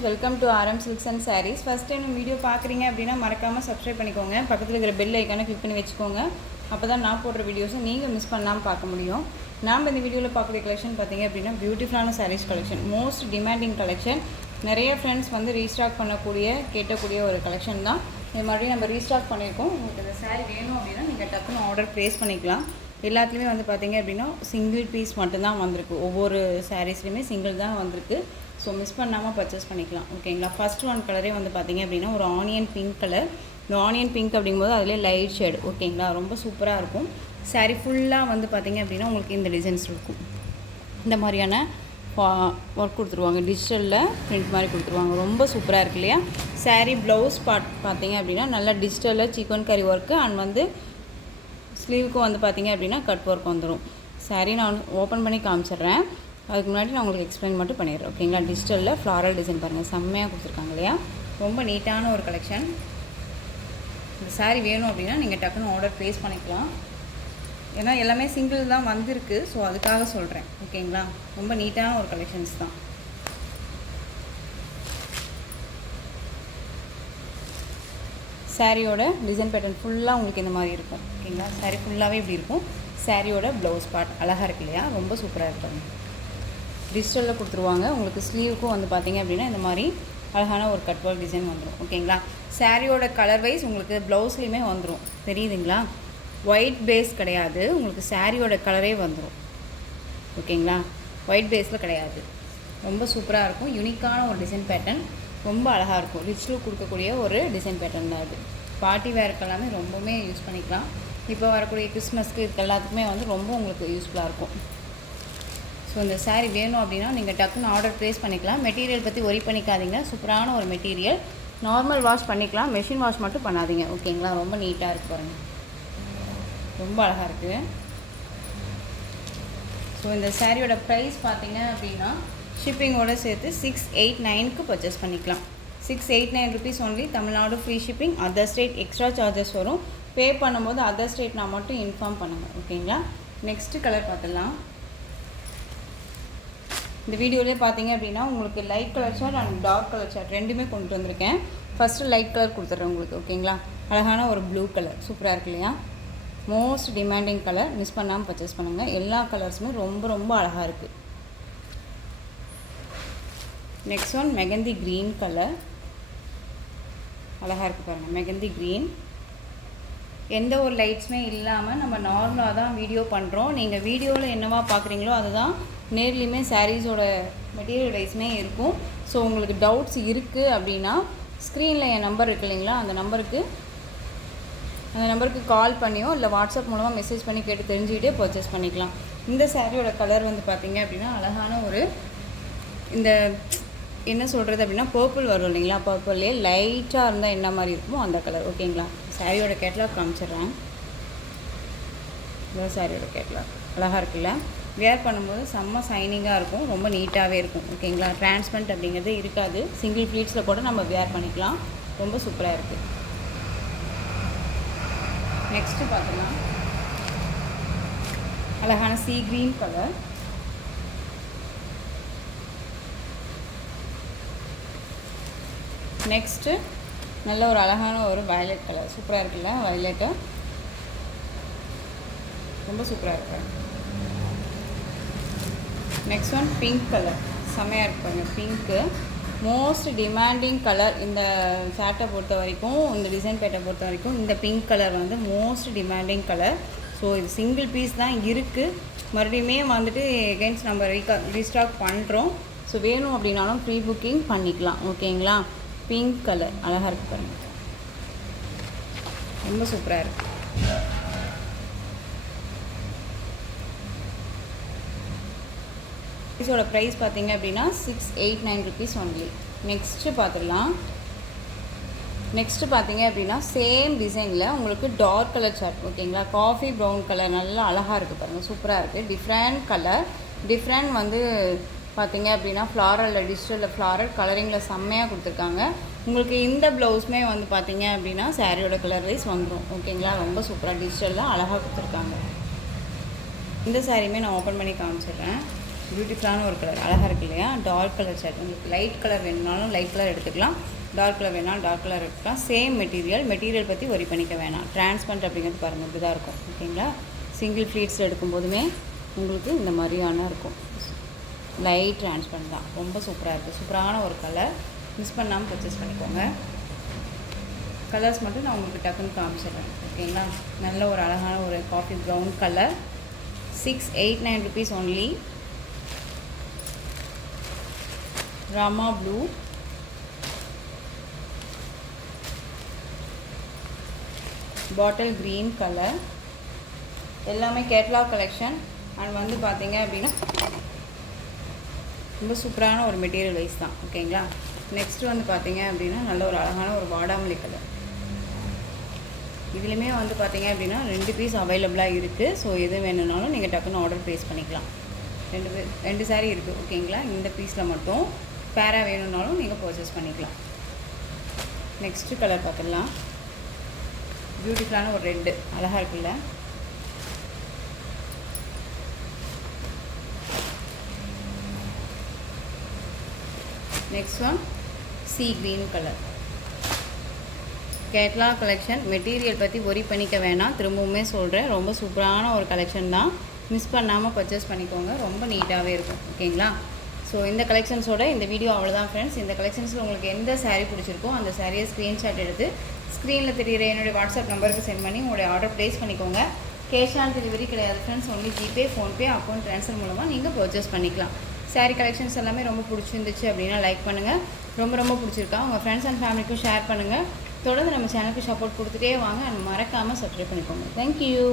Friends, welcome to RM Silks and Sarees. First time video பார்க்குறீங்க அப்படின்னா மறக்காமல் சப்ஸ்கிரைப் பண்ணிக்கோங்க. பக்கத்தில் இருக்கிற பெல் ஐக்கானை கிளிக் பண்ணி வச்சுக்கோங்க. அப்போ தான் நான் போடுற வீடியோஸை நீங்கள் மிஸ் பண்ணாமல் பார்க்க முடியும். நாம் இந்த வீடியோவில் பார்க்குற கலெக்ஷன் பார்த்தீங்க அப்படின்னா பியூட்டிஃபுல்லான sarees collection, most demanding collection. நிறைய ஃப்ரெண்ட்ஸ் வந்து ரீஸ்டாக் கேட்கக்கூடிய ஒரு கலெக்ஷன் தான். இது மாதிரி நம்ம ரீஸ்டாக் பண்ணியிருக்கோம். உங்களுக்கு இந்த சாரீ வேணும் அப்படின்னா நீங்கள் டக்குன்னு ஆர்டர் ப்ளேஸ் பண்ணிக்கலாம். எல்லாத்துலேயுமே வந்து பார்த்திங்க அப்படின்னா சிங்கிள் பீஸ் மட்டும்தான் வந்திருக்கு. ஒவ்வொரு சாரீஸ்லையுமே சிங்கிள் தான் வந்திருக்கு. ஸோ மிஸ் பண்ணாமல் பர்ச்சேஸ் பண்ணிக்கலாம். ஓகேங்களா. ஃபஸ்ட் ஒன் கலரே வந்து பார்த்திங்க அப்படின்னா ஒரு ஆனியன் பிங்க் கலர். இந்த ஆனியன் பிங்க் அப்படிங்கும்போது அதிலே லைட் ஷேடு. ஓகேங்களா, ரொம்ப சூப்பராக இருக்கும். சாரீ ஃபுல்லாக வந்து பார்த்திங்க அப்படின்னா உங்களுக்கு இந்த டிசைன்ஸ் இருக்கும். இந்த மாதிரியான ஒர்க் கொடுத்துருவாங்க. டிஜிட்டலில் பிரிண்ட் மாதிரி கொடுத்துருவாங்க. ரொம்ப சூப்பராக இருக்கு இல்லையா. சாரீ ப்ளவுஸ் பார்த்திங்க அப்படின்னா நல்லா டிஜிட்டலில் சிக்கன் கறி ஒர்க்கு அண்ட் வந்து ஸ்லீவுக்கும் வந்து பார்த்திங்க அப்படின்னா கட் ஒர்க் வந்துடும். சாரீ நான் ஓப்பன் பண்ணி காமிச்சிட்றேன். அதுக்கு முன்னாடி நான் உங்களுக்கு எக்ஸ்பிளைன் மட்டும் பண்ணிடுறேன். ஓகேங்களா. டிஜிட்டலில் ஃப்ளாரல் டிசைன் பாருங்கள், செம்மையாக கொடுத்துருக்காங்க இல்லையா. ரொம்ப நீட்டான ஒரு கலெக்ஷன். இந்த சாரீ வேணும் அப்படின்னா நீங்கள் டக்குன்னு ஆர்டர் ப்ளேஸ் பண்ணிக்கலாம். ஏன்னா எல்லாமே சிங்கிள் தான் வந்திருக்கு. ஸோ அதுக்காக சொல்கிறேன். ஓகேங்களா. ரொம்ப நீட்டான ஒரு கலெக்ஷன்ஸ் தான். சாரியோட டிசைன் பேட்டர்ன் ஃபுல்லாக உங்களுக்கு இந்த மாதிரி இருக்கும். ஓகேங்களா. சாரீ ஃபுல்லாகவே இப்படி இருக்கும். சாரியோட ப்ளவுஸ் பார்ட் அழகாக இருக்கு இல்லையா, ரொம்ப சூப்பராக இருக்கும். டிஜிட்டலில் கொடுத்துருவாங்க. உங்களுக்கு ஸ்லீவுக்கும் வந்து பார்த்திங்க அப்படின்னா இந்த மாதிரி அழகான ஒரு கட் ஒர்க் டிசைன் வந்துடும். ஓகேங்களா. சாரியோட கலர் வைஸ் உங்களுக்கு ப்ளவுஸ்லேயுமே வந்துடும். தெரியுதுங்களா. ஒயிட் பேஸ் கிடையாது, உங்களுக்கு சாரியோட கலரே வந்துடும். ஓகேங்களா. ஒயிட் பேஸில் கிடையாது. ரொம்ப சூப்பராக இருக்கும். யூனிக்கான ஒரு டிசைன் பேட்டர்ன், ரொம்ப அழகாக இருக்கும். ரிச் லுக் கொடுக்கக்கூடிய ஒரு டிசைன் பேட்டர்ன் தான் இது. பார்ட்டி வேருக்கு எல்லாமே ரொம்பவுமே யூஸ் பண்ணிக்கலாம். இப்போ வரக்கூடிய கிறிஸ்மஸ்க்கு இதுக்கு எல்லாத்துக்குமே வந்து ரொம்ப உங்களுக்கு யூஸ்ஃபுல்லாக இருக்கும். ஸோ இந்த சாரீ வேணும் அப்படின்னா நீங்கள் டக்குன்னு ஆர்டர் ப்ளேஸ் பண்ணிக்கலாம். மெட்டீரியல் பற்றி ஒரி பண்ணிக்காதீங்க. சூப்பரான ஒரு மெட்டீரியல். நார்மல் வாஷ் பண்ணிக்கலாம், மெஷின் வாஷ் மட்டும் பண்ணாதீங்க. ஓகேங்களா. ரொம்ப நீட்டாக இருக்குது பாருங்கள், ரொம்ப அழகாக இருக்குது. ஸோ இந்த சாரியோட ப்ரைஸ் பார்த்தீங்க அப்படின்னா ஷிப்பிங்கோடு சேர்த்து 689க்கு பர்ச்சேஸ் பண்ணிக்கலாம். 689 rupees only. Tamil Nadu free shipping. Other state extra charges வரும். பே பண்ணும்போது அதர் ஸ்டேட் நான் மட்டும் இன்ஃபார்ம் பண்ணுங்கள். ஓகேங்களா. நெக்ஸ்ட்டு கலர் பார்த்துடலாம். இந்த வீடியோலேயே பார்த்தீங்க அப்படின்னா உங்களுக்கு light colour chart and dark colour chart ரெண்டுமே கொண்டு வந்திருக்கேன். ஃபஸ்ட்டு லைட் கலர் கொடுத்துட்றேன் உங்களுக்கு. ஓகேங்களா. அழகான ஒரு ப்ளூ கலர் சூப்பராக இருக்கு இல்லையா. Most demanding colour. மிஸ் பண்ணாமல் பர்ச்சேஸ் பண்ணுங்கள். எல்லா கலர்ஸுமே ரொம்ப ரொம்ப அழகாக இருக்குது. Next one mehndi green colour. அழகாக இருக்குது பாருங்கள், மெகந்தி க்ரீன். எந்த ஒரு லைட்ஸுமே இல்லாமல் நம்ம நார்மலாக தான் வீடியோ பண்ணுறோம். நீங்கள் வீடியோவில் என்னவா பார்க்குறீங்களோ அதுதான் நேர்லேயுமே சாரீஸோட மெட்டீரியல் வைஸுமே இருக்கும். ஸோ உங்களுக்கு டவுட்ஸ் இருக்குது அப்படின்னா ஸ்க்ரீனில் என் நம்பர் இருக்குது இல்லைங்களா, அந்த நம்பருக்கு கால் பண்ணியோ இல்லை வாட்ஸ்அப் மூலமாக மெசேஜ் பண்ணி கேட்டு தெரிஞ்சுக்கிட்டே பர்ச்சேஸ் பண்ணிக்கலாம். இந்த சாரியோட கலர் வந்து பார்த்திங்க அப்படின்னா அழகான ஒரு இந்த என்ன சொல்கிறது அப்படின்னா பர்பிள் வரும் இல்லைங்களா. பர்பிள்லேயே லைட்டாக இருந்தால் என்ன மாதிரி இருக்குமோ அந்த கலர். ஓகேங்களா. சாரியோட கேட்லாக் காமிச்சிட்றேன். இந்த சாரியோட கேட்லாக் அழகாக இருக்குல்ல. வேர் பண்ணும்போது செம்ம சைனிங்காக இருக்கும், ரொம்ப நீட்டாகவே இருக்கும். ஓகேங்களா. டிரான்ஸ்பரண்ட் அப்படிங்கிறது இருக்காது. சிங்கிள் ப்ளீட்ஸில் கூட நம்ம வேர் பண்ணிக்கலாம். ரொம்ப சூப்பராக இருக்குது. நெக்ஸ்ட்டு பார்த்தோம்னா அழகான சீ க்ரீன் கலர். நெக்ஸ்ட்டு நல்ல ஒரு அழகான ஒரு வயலட் கலர். சூப்பராக இருக்குல்ல வயலட்டு, ரொம்ப சூப்பராக இருக்கு. Next one pink colour. செம்மையாக இருப்பாங்க பிங்க்கு. மோஸ்ட் டிமாண்டிங் கலர் இந்த சேட்டை பொறுத்த வரைக்கும், இந்த டிசைன் பேட்டை பொறுத்த வரைக்கும் இந்த பிங்க் கலர் வந்து மோஸ்ட் டிமாண்டிங் கலர். ஸோ இது சிங்கிள் பீஸ் தான் இருக்குது. மறுபடியுமே வந்துட்டு எகெயின்ஸ்ட் நம்ம ரீஸ்டாக் பண்ணுறோம். ஸோ வேணும் அப்படின்னாலும் ப்ரீ புக்கிங் பண்ணிக்கலாம். ஓகேங்களா. பிங்க் கலர் அழகாக இருக்குது பாருங்கள், ரொம்ப சூப்பராக இருக்குது. இதோட ப்ரைஸ் பார்த்தீங்க அப்படின்னா 689 ருபீஸ் ஒன்லி. நெக்ஸ்ட்டு பார்த்துடலாம். நெக்ஸ்ட்டு பார்த்தீங்க அப்படின்னா சேம் டிசைனில் உங்களுக்கு டார்க் கலர் சார்ட். ஓகேங்களா. காஃபி ப்ரௌன் கலர் நல்லா அழகாக இருக்குது பாருங்கள், சூப்பராக இருக்குது. டிஃப்ரெண்ட் கலர், டிஃப்ரெண்ட் வந்து பார்த்தீங்க அப்படின்னா ஃப்ளாரலில் டிஜிட்டலில் ஃப்ளாரல் கலரிங்கில் செம்மையாக கொடுத்துருக்காங்க. உங்களுக்கு இந்த ப்ளவுஸுமே வந்து பார்த்தீங்க அப்படின்னா சாரியோட கலர் வைஸ் வந்துடும். ஓகேங்களா. ரொம்ப சூப்பராக டிஜிட்டலில் அழகாக கொடுத்துருக்காங்க. இந்த சாரியுமே நான் ஓப்பன் பண்ணி காமிச்சிடுறேன். பியூட்டிஃபுல்லான ஒரு கலர், அழகாக இருக்குது இல்லையா? Dark colour shirt. உங்களுக்கு லைட் கலர் வேணுனாலும் லைட் கலர் எடுத்துக்கலாம், டார்க் கலர் வேணாலும் டார்க் கலர் எடுத்துக்கலாம். சேம் மெட்டீரியல் பற்றி ஒரி பண்ணிக்க வேணாம். டிரான்ஸ்பரண்ட் அப்படிங்கிறது பாருங்கள் இப்படி தான் இருக்கும். ஓகேங்களா? சிங்கிள் ஃப்ளீட்ஸில் எடுக்கும்போதுமே உங்களுக்கு இந்த மாதிரியான இருக்கும். லைட் டிரான்ஸ்பரண்ட் தான், ரொம்ப சூப்பராக இருக்குது. சூப்பரான ஒரு கலர், மிஸ் பண்ணாமல் பர்ச்சேஸ் பண்ணிக்கோங்க. கலர்ஸ் மட்டும் நான் உங்களுக்கு டக்குன்னு காமிச்சிடுறேன். ஓகேங்களா? நல்ல ஒரு அழகான ஒரு coffee brown colour, 689 rupees only. Rama blue, bottle green colour, எல்லாமே கேட்லாக் கலெக்ஷன். அண்ட் வந்து பார்த்தீங்க அப்படின்னா ரொம்ப சூப்பரான ஒரு மெட்டீரியல் வைஸ் தான். ஓகேங்களா? நெக்ஸ்ட் வந்து பார்த்தீங்க அப்படின்னா நல்ல ஒரு அழகான ஒரு வாடாமல்லி கலர். இதுலேயுமே வந்து பார்த்தீங்க அப்படின்னா 2 பீஸ் அவைலபிளாக இருக்குது. ஸோ எது வேணும்னாலும் நீங்கள் டக்குன்னு ஆர்டர் ப்ளேஸ் பண்ணிக்கலாம். 2 சாரீ இருக்குது. ஓகேங்களா? இந்த பீஸில் மட்டும் பேராக வேணும்னாலும் நீங்கள் பர்ச்சேஸ் பண்ணிக்கலாம். நெக்ஸ்ட்டு கலர் பார்த்துடலாம். பியூட்டிஃபுல்லான ஒரு ரெட்டு, அழகாக இருக்குல்ல? Next one see green colour. Catalogue collection. Material பற்றி ஒரி பண்ணிக்க வேணாம், திரும்பவுமே சொல்கிறேன். ரொம்ப சூப்பரான ஒரு கலெக்ஷன் தான், மிஸ் பண்ணாமல் பர்ச்சேஸ் பண்ணிக்கோங்க. ரொம்ப நீட்டாகவே இருக்கும். ஓகேங்களா? ஸோ இந்த கலெக்ஷன்ஸோட இந்த வீடியோ அவ்வளோதான் ஃப்ரெண்ட்ஸ். இந்த கலெக்ஷன்ஸில் உங்களுக்கு எந்த சாரீ பிடிச்சிருக்கோ அந்த சாரியை ஸ்க்ரீன்ஷாட் எடுத்து ஸ்க்ரீனில் தெரிகிற என்னுடைய வாட்ஸ்அப் நம்பருக்கு சென்ட் பண்ணி உங்களுடைய ஆர்டர் ப்ளேஸ் பண்ணிக்கோங்க. கேஷ் ஆன் டெலிவரி கிடையாது friends, only GPay, PhonePe, account transfer மூலமாக நீங்கள் பர்ச்சேஸ் பண்ணிக்கலாம். சாரீ கலெக்ஷன்ஸ் எல்லாமே ரொம்ப பிடிச்சிருந்துச்சு அப்படின்னா லைக் பண்ணுங்கள். ரொம்ப பிடிச்சிருக்கா உங்கள் ஃப்ரெண்ட்ஸ் அண்ட் ஃபேமிலிக்கும் ஷேர் பண்ணுங்கள். தொடர்ந்து நம்ம சேனலுக்கு சப்போர்ட் கொடுத்துட்டே வாங்க. அண்ட் மறக்காமல் சப்ஸ்கிரைப் பண்ணிக்கோங்க. தேங்க்யூ.